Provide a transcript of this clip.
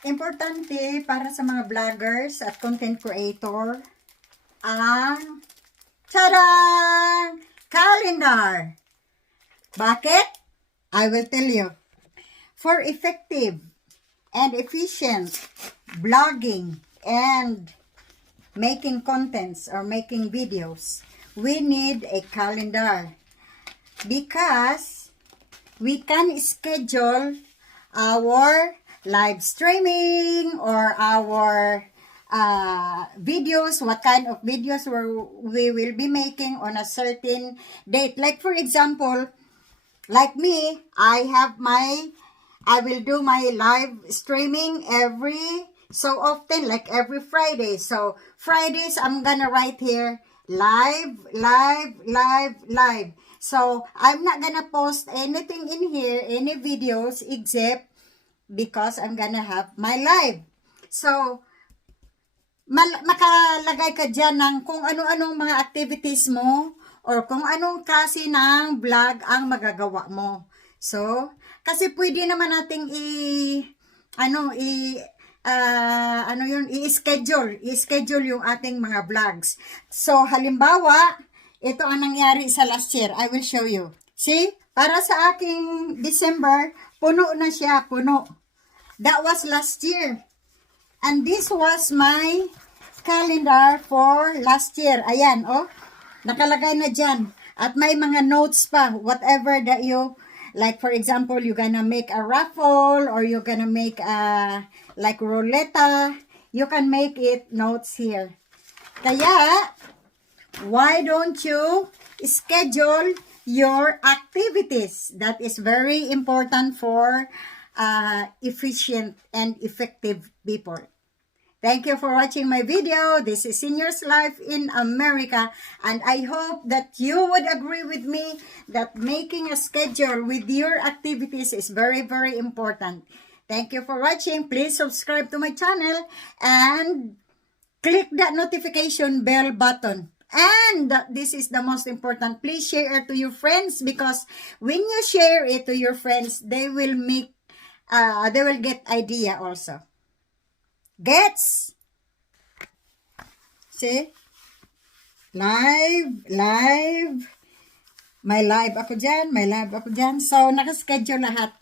Importante para sa mga vloggers at content creator ang tadang! Calendar. Bakit? I will tell you. For effective and efficient vlogging and making contents or making videos, we need a calendar because we can schedule our live streaming or our videos, what kind of videos we will be making on a certain date. Like for example, like me, I will do my live streaming every so often, like every Friday. So Fridays, I'm gonna write here, live. So I'm not gonna post anything in here, any videos, except because I'm gonna have my live. So, makalagay ka dyan ng kung ano-anong mga activities mo or kung anong klase ng vlog ang magagawa mo. So, kasi pwede naman nating i-schedule yung ating mga vlogs. So, halimbawa, ito ang nangyari sa last year. I will show you. See? Para sa aking December, puno na siya, puno. That was last year. And this was my calendar for last year. Ayan, oh. Nakalagay na dyan. At may mga notes pa. Whatever that you, like for example, you're gonna make a raffle or you're gonna make like roulette. You can make it notes here. Kaya, why don't you schedule your activities? That is very important for efficient and effective people. Thank you for watching my video. This is Senior's Life in America, and I hope that you would agree with me that making a schedule with your activities is very, very important. Thank you for watching. Please subscribe to my channel and click that notification bell button. And this is the most important. Please share it to your friends, because when you share it to your friends, they will get idea also. Gets? See? Live. May live ako dyan. So, nakaschedule lahat.